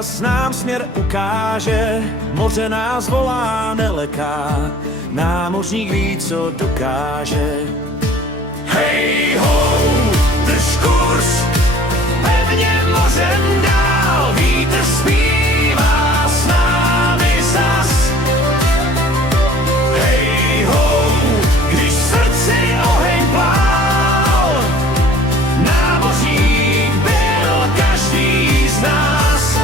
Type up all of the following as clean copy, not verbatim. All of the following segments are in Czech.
hlas nám směr ukáže, moře nás volá, neleká, námořník ví, co dokáže. Hej ho, drž kurz, pevně mořem dál, vítr zpívá s námi zas. Hej ho, když v srdci oheň plál, námořník byl každý z nás.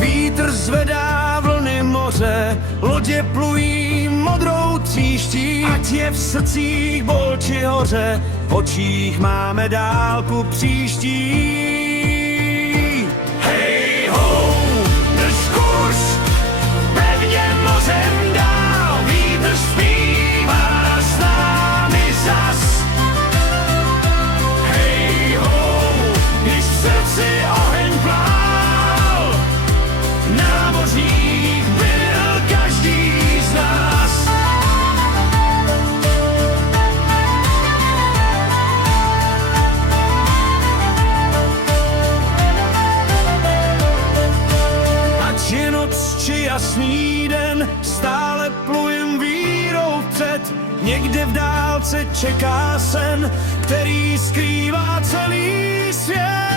Vítr zvedá vlny moře, lodě plují modrou tříští. Ať je v srdcích bol či hoře, v očích máme dálku příští. Hej ho, drž kurz, pevně mořem dál, vítr zpívá s námi zas. Hej ho, když v srdci oheň plál, námořník byl každý z nás. Ať je noc či jasný den, stále plujem vírou vpřed. Někde v dálce čeká sen, který skrývá celý svět.